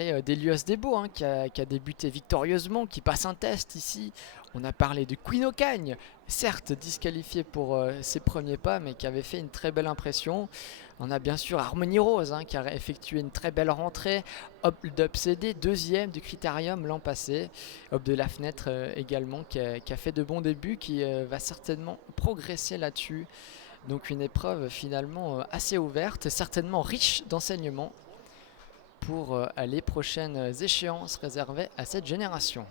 Et d'Elios Debo hein, qui a débuté victorieusement, qui passe un test ici. On a parlé de Queen Ocagne, certes disqualifié pour ses premiers pas, mais qui avait fait une très belle impression. On a bien sûr Harmony Rose qui a effectué une très belle rentrée. Hold Up CD, deuxième du Critérium l'an passé. Hop de la fenêtre également qui a fait de bons débuts, qui va certainement progresser là-dessus. Donc une épreuve finalement assez ouverte, certainement riche d'enseignements pour les prochaines échéances réservées à cette génération.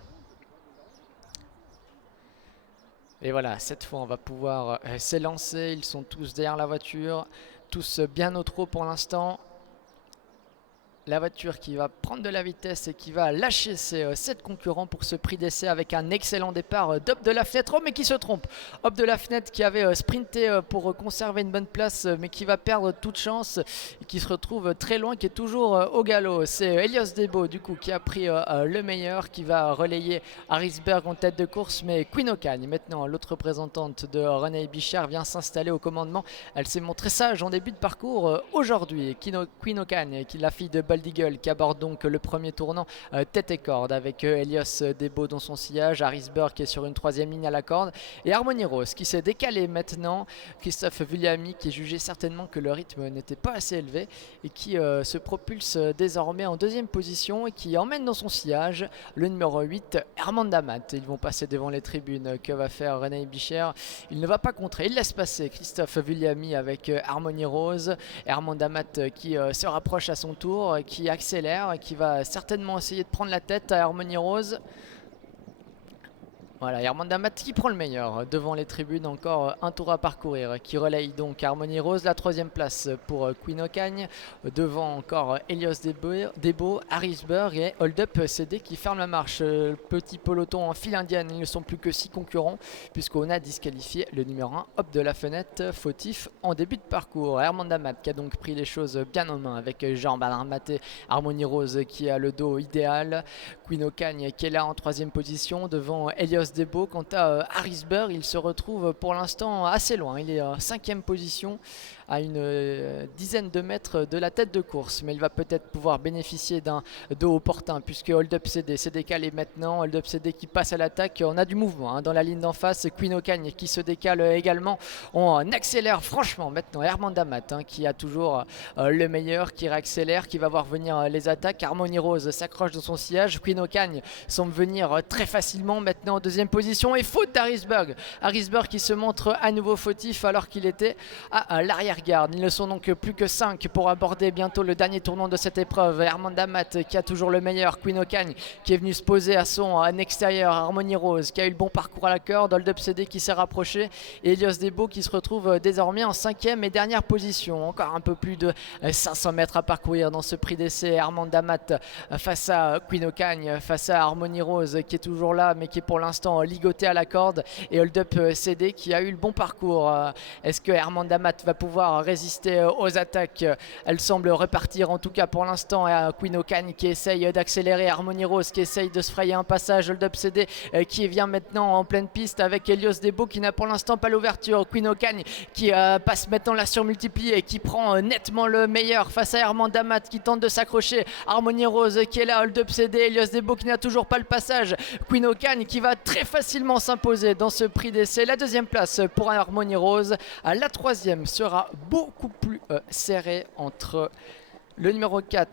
Et voilà, cette fois on va pouvoir s'élancer, ils sont tous derrière la voiture, tous bien au trot pour l'instant. La voiture qui va prendre de la vitesse et qui va lâcher ses 7 concurrents pour ce prix d'essai avec un excellent départ d'Hop de la fenêtre. Oh mais qui se trompe, Hop de la fenêtre qui avait sprinté pour conserver une bonne place mais qui va perdre toute chance et qui se retrouve très loin, qui est toujours au galop. C'est Elios Debo du coup qui a pris le meilleur, qui va relayer Harrisberg en tête de course, mais Queen Ocagne maintenant, l'autre représentante de René Bichard, vient s'installer au commandement. Elle s'est montrée sage en début de parcours aujourd'hui. Queen Ocagne qui est la fille de Bald Eagle qui aborde donc le premier tournant tête et corde avec Elios Debo dans son sillage, Harrisberg qui est sur une troisième ligne à la corde et Harmony Rose qui s'est décalé maintenant. Christophe Vuillamy qui jugeait certainement que le rythme n'était pas assez élevé et qui se propulse désormais en deuxième position et qui emmène dans son sillage le numéro 8 Herman Damat. Ils vont passer devant les tribunes. Que va faire René Bichard? Il ne va pas contrer, il laisse passer Christophe Vuillamy avec Harmony Rose. Herman Damat qui se rapproche à son tour, qui accélère, qui va certainement essayer de prendre la tête à Harmony Rose. Voilà, Herman Damat qui prend le meilleur devant les tribunes, encore un tour à parcourir, qui relaye donc Harmony Rose, la troisième place pour Queen Ocagne, devant encore Elios Debo, Harrisberg et Hold Up CD qui ferme la marche. Petit peloton en file indienne, ils ne sont plus que 6 concurrents puisqu'on a disqualifié le numéro 1, Hop de la fenêtre, fautif en début de parcours. Herman Damat qui a donc pris les choses bien en main avec Jean-Bernard Maté, Harmony Rose qui a le dos idéal, Queen Ocagne qui est là en troisième position devant Elios Debo. Quant à Harrisberg, il se retrouve pour l'instant assez loin. Il est en cinquième position à une dizaine de mètres de la tête de course, mais il va peut-être pouvoir bénéficier d'un dos opportun puisque Hold Up CD s'est décalé maintenant. Hold Up CD qui passe à l'attaque. On a du mouvement dans la ligne d'en face. Queen Ocagne qui se décale également. On accélère franchement maintenant. Herman Damat qui a toujours le meilleur, qui réaccélère, qui va voir venir les attaques. Harmony Rose s'accroche dans son sillage. Queen Ocagne semble venir très facilement maintenant en deuxième position et faute d'Harrisberg. Harrisberg qui se montre à nouveau fautif alors qu'il était à l'arrière-garde. Ils ne sont donc plus que 5 pour aborder bientôt le dernier tournant de cette épreuve. Herman Damat qui a toujours le meilleur. Queen Ocagne qui est venu se poser à son extérieur. Harmony Rose qui a eu le bon parcours à la corde. Hold Up CD qui s'est rapproché. Et Elios Debo qui se retrouve désormais en cinquième et dernière position. Encore un peu plus de 500 mètres à parcourir dans ce prix d'essai. Herman Damat face à Queen Ocagne, face à Harmony Rose qui est toujours là mais qui est pour l'instant ligoté à la corde, et Hold Up CD qui a eu le bon parcours. Est-ce que Herman Damat va pouvoir résister aux attaques? Elle semble repartir en tout cas pour l'instant. Queen Ocagne qui essaye d'accélérer, Harmony Rose qui essaye de se frayer un passage, Hold Up CD qui vient maintenant en pleine piste avec Elios Debo qui n'a pour l'instant pas l'ouverture. Queen Ocagne qui passe maintenant la surmultiplie et qui prend nettement le meilleur face à Herman Damat qui tente de s'accrocher. Harmony Rose qui est là, Hold Up CD, Elios Debo qui n'a toujours pas le passage. Queen Ocagne qui va très facilement s'imposer dans ce prix d'essai. La deuxième place pour Harmony Rose. La troisième sera beaucoup plus serrée entre le numéro 4